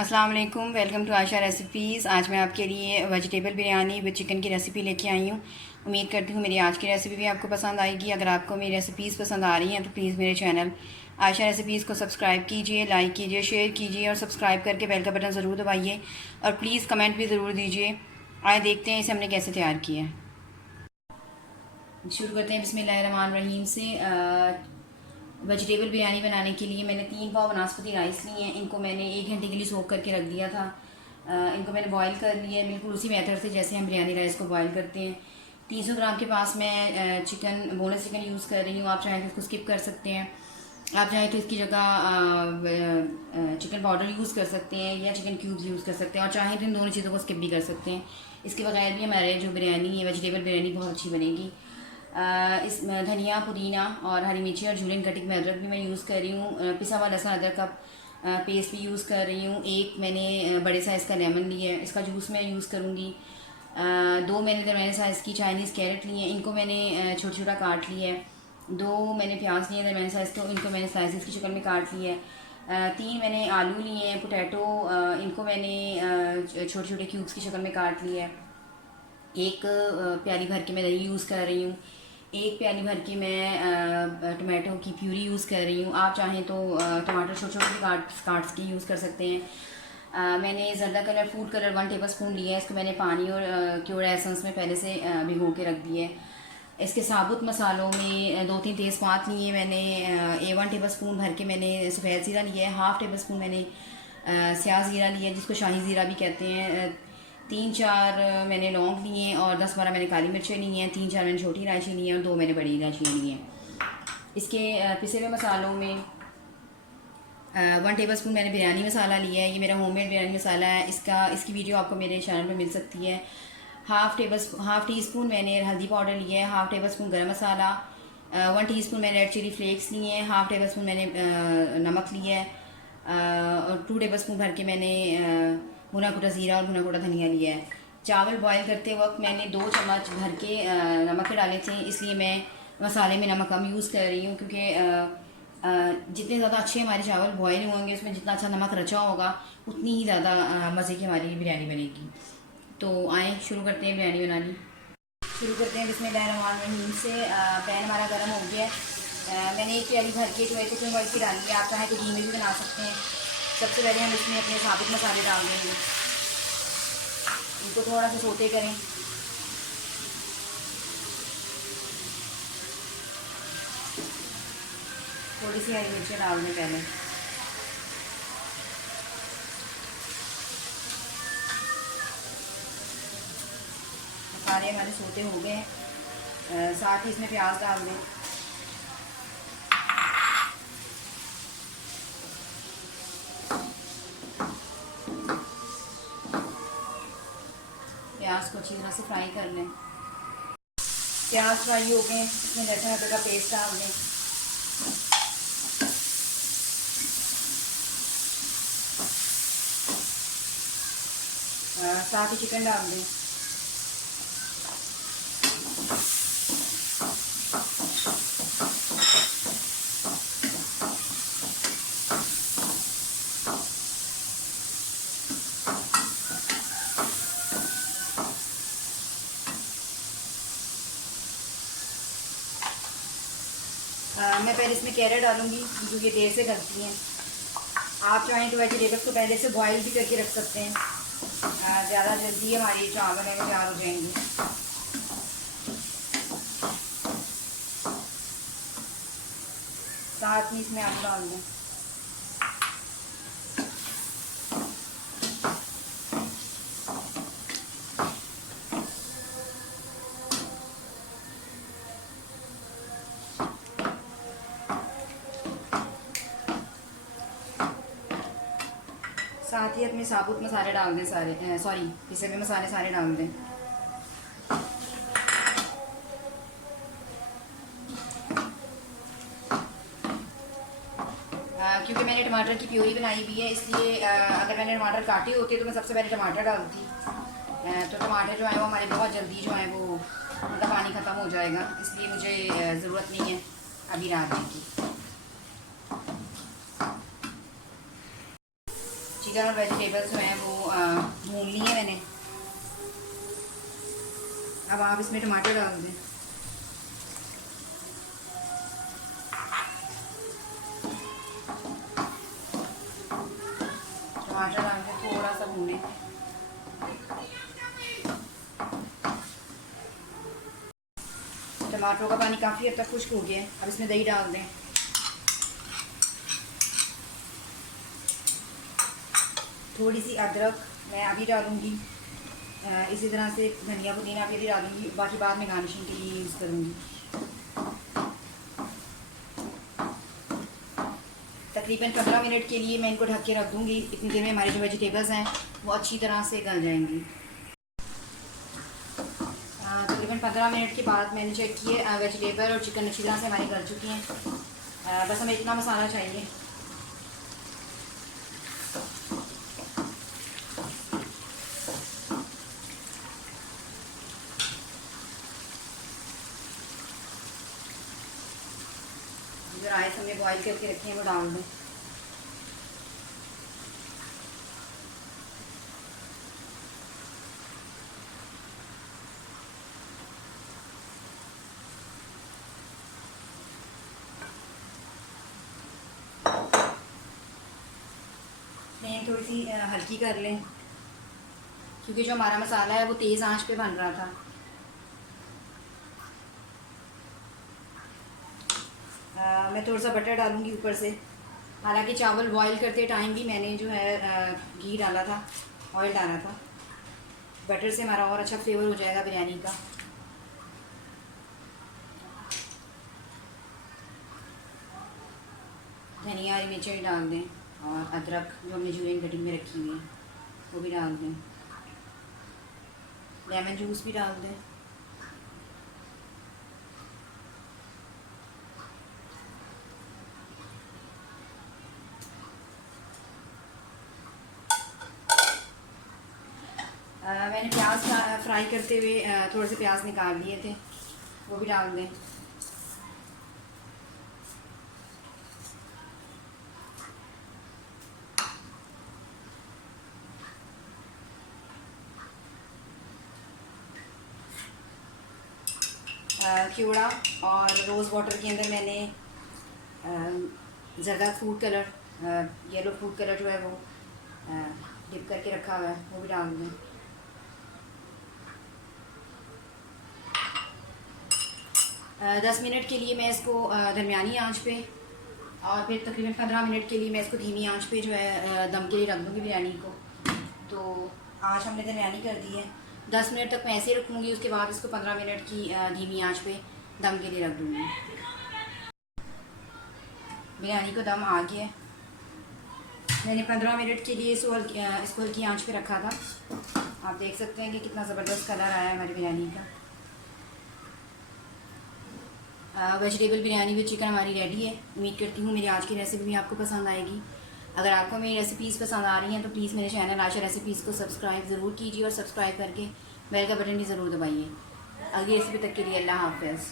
अस्सलाम वालेकुम, welcome to Asha recipes. आज मैं आपके लिए वेजिटेबल बिरयानी विद चिकन की रेसिपी लेके आई हूँ। उम्मीद करती हूँ मेरी आज की रेसिपी भी आपको पसंद आएगी। अगर आपको मेरी रेसिपीज़ पसंद आ रही हैं तो प्लीज़ मेरे चैनल आशा रेसिपीज़ को सब्सक्राइब कीजिए, लाइक कीजिए, शेयर कीजिए और सब्सक्राइब करके बेल का बटन ज़रूर दबाइए और प्लीज़ कमेंट भी ज़रूर दीजिए। आए देखते हैं इसे हमने कैसे तैयार किया है। शुरू करते हैं बिस्मिल्लाहिर्रहमानिर्रहीम से। वेजिटेबल बिरयानी बनाने के लिए मैंने 3 पाव बनास्पति राइस लिए हैं। इनको मैंने 1 घंटे के लिए सोक करके रख दिया था। इनको मैंने बॉईल कर लिया है बिल्कुल उसी मेथड से जैसे हम बिरयानी राइस को बॉईल करते हैं। 300 ग्राम के पास मैं चिकन बोनलेस चिकन यूज़ कर रही हूँ। आप चाहें तो इसको स्किप कर सकते हैं। आप चाहें तो इसकी जगह चिकन पाउडर यूज़ कर सकते हैं या चिकन क्यूब्स यूज़ कर सकते हैं और चाहें तो इन दोनों चीज़ों को स्किप भी कर सकते हैं। इसके बगैर भी हमारे जो बिरयानी है वेजिटेबल बिरयानी बहुत अच्छी बनेगी। इस धनिया पुदीना और हरी मिर्ची और जूलियन कटिंग में अदरक भी मैं यूज़ कर रही हूँ। पिसा हुआ लहसुन अदरक का पेस्ट भी यूज़ कर रही हूँ। एक मैंने बड़े साइज़ का लेमन लिया है, इसका जूस मैं यूज़ करूँगी। 2 मैंने दरमियाने साइज़ की चाइनीज़ कैरेट ली है, इनको मैंने छोटा छोटा काट लिया है। 2 मैंने प्याज लिए दरमियाने साइज़ के, इनको मैंने स्लाइसेस की शक्ल में काट लिया है। 3 मैंने आलू लिए हैं पोटैटो, इनको मैंने छोटे छोटे क्यूब्स की शक्ल में काट लिया है। एक प्याली भर के मैं दही यूज़ कर रही हूँ। एक प्याली भर के मैं टमाटो की प्यूरी यूज़ कर रही हूँ। आप चाहें तो टमाटर छोटे छोटे काट्स के यूज़ कर सकते हैं। मैंने zarda colour food colour 1 tablespoon लिया है। इसको मैंने पानी और क्योर एसेंस में पहले से भिगो के रख दिया है। इसके साबुत मसालों में 2-3 तेज़पात लिए मैंने। 1 टेबल स्पून भर के मैंने सफ़ेद ज़ीरा लिया है। हाफ़ टेबल स्पून मैंने स्याह ज़ीरा लिया है जिसको शाही ज़ीरा भी कहते हैं। 3-4 मैंने लौंग लिए हैं और 10-12 मैंने काली मिर्चें ली हैं। 3-4 मैंने छोटी इलायची ली हैं और 2 मैंने बड़ी इलायची ली हैं। इसके पिसे हुए मसालों में 1 टेबल स्पून मैंने बिरयानी मसाला लिया है। ये मेरा होममेड बिरयानी मसाला है। इसकी वीडियो आपको मेरे चैनल पर मिल सकती है। हाफ़ टी स्पून मैंने हल्दी पाउडर लिया है। हाफ़ टेबल स्पून गर्म मसाला, 1 टीस्पून मैंने रेड चिली फ्लेक्स लिए हैं। हाफ़ टेबल स्पून मैंने नमक लिया है और 2 टेबल स्पून भर के मैंने भुना कुटा ज़ीरा और भुना कुटा धनिया लिया है। चावल बॉईल करते वक्त मैंने 2 चम्मच भर के नमक के डाले थे, इसलिए मैं मसाले में नमक कम यूज़ कर रही हूँ क्योंकि जितने ज़्यादा अच्छे हमारे चावल बॉयल होंगे उसमें जितना अच्छा नमक रचा होगा उतनी ही ज़्यादा मज़े की हमारी बिरयानी बनेगी। तो आए शुरू करते हैं बिरयानी बनानी। शुरू करते हैं बिस्मिल्लाहिर्रहमानिर्रहीम से। पैन हमारा गर्म हो गया है। मैंने एक प्याली भर के टोमेटो की बॉईल की डाली है। आप चाहें तो घी में भी बना सकते हैं। सबसे पहले हम इसमें अपने साबुत मसाले डाल देंगे। इनको थोड़ा सा सोते करें। थोड़ी सी हरी मिर्ची डाल दें पहले। मसाले हमारे सोते हो गए हैं। साथ ही इसमें प्याज डाल दें। प्याज को अच्छी तरह से फ्राई कर लें। प्याज फ्राई हो गए, इसमें लहसुन अदरक का पेस्ट डाल दें। साथ ही चिकन डाल दें। मैं पहले इसमें कैरेट डालूंगी जो ये देर से गलती हैं। आप चाहें तो वेजिटेबल्स को पहले से बॉईल भी करके रख सकते हैं। ज़्यादा जल्दी हमारी चावल है वो तैयार हो जाएंगे। साथ में इसमें आलू डाल दें। साथ ही अपने साबुत मसाले डाल दें सारे, पिसे हुए मसाले सारे डाल दें। क्योंकि मैंने टमाटर की प्यूरी बनाई हुई है इसलिए अगर मैंने टमाटर काटे होते तो मैं सबसे पहले टमाटर डालती। तो टमाटर जो है वो हमारे बहुत जल्दी जो है वो उनका पानी ख़त्म हो जाएगा, इसलिए मुझे ज़रूरत नहीं है अभी डालने की। चिकन और वेजिटेबल्स जो हैं वो भून लिए हैं मैंने। अब आप इसमें टमाटर डाल दें। टमाटर डाल के थोड़ा सा भूनें। टमाटरों का पानी काफ़ी हद तक खुश्क हो गया है। अब इसमें दही डाल दें। थोड़ी सी अदरक मैं अभी डालूँगी। इसी तरह से धनिया पुदीना भी डालूँगी, बाकी बाद में गार्निशिंग के लिए यूज़ करूँगी। तकरीबन 15 मिनट के लिए मैं इनको ढक के रख दूँगी। इतनी देर में हमारे जो वेजिटेबल्स हैं वो अच्छी तरह से गल जाएंगी। तकरीबन 15 मिनट के बाद मैंने चेक किए, वेजिटेबल और चिकन अच्छी तरह से हमारे गल चुकी हैं। बस हमें इतना मसाला चाहिए। जो राइस हमने बॉईल करके रखे हैं वो डाल दें। फ्लेम थोड़ी सी हल्की कर लें, क्योंकि जो हमारा मसाला है वो तेज़ आंच पे बन रहा था। मैं थोड़ा सा बटर डालूँगी ऊपर से। हालांकि चावल बॉईल करते टाइम भी मैंने जो है घी डाला था, ऑयल डाला था। बटर से हमारा और अच्छा फ्लेवर हो जाएगा बिरयानी का। धनिया हरी मिर्चें डाल दें और अदरक जो हमने जुलियन कटिंग में रखी हुई है वो भी डाल दें। लेमन जूस भी डाल दें। मैंने प्याज फ्राई करते हुए थोड़े से प्याज निकाल लिए थे, वो भी डाल दें। क्यूड़ा और रोज़ वाटर के अंदर मैंने zarda food colour, yellow food colour जो है वो डिप करके रखा हुआ है, वो भी डाल दें। 10 मिनट के लिए मैं इसको दरमियानी आंच पे और फिर तकरीबन 15 मिनट के लिए मैं इसको धीमी आंच पे जो है दम के लिए रख दूँगी बिरयानी को। तो आंच हमने दरमियानी कर दी है। 10 मिनट तक मैं ऐसे ही रखूँगी, उसके बाद इसको 15 मिनट की धीमी आंच पे दम के लिए रख दूँगी। बिरयानी को दम आ गया है। मैंने 15 मिनट के लिए इसको हल्की आंच पे रखा था। आप देख सकते हैं कि कितना ज़बरदस्त कलर आया है हमारी बिरयानी का। वेजिटेबल बिरयानी विद चिकन हमारी रेडी है। उम्मीद करती हूँ मेरी आज की रेसिपी भी आपको पसंद आएगी। अगर आपको मेरी रेसिपीज़ पसंद आ रही हैं तो प्लीज़ मेरे चैनल आशा रेसिपीज़ को सब्सक्राइब ज़रूर कीजिए और सब्सक्राइब करके बेल का बटन भी ज़रूर दबाइए। अगली रेसिपी तक के लिए अल्लाह हाफ़िज़।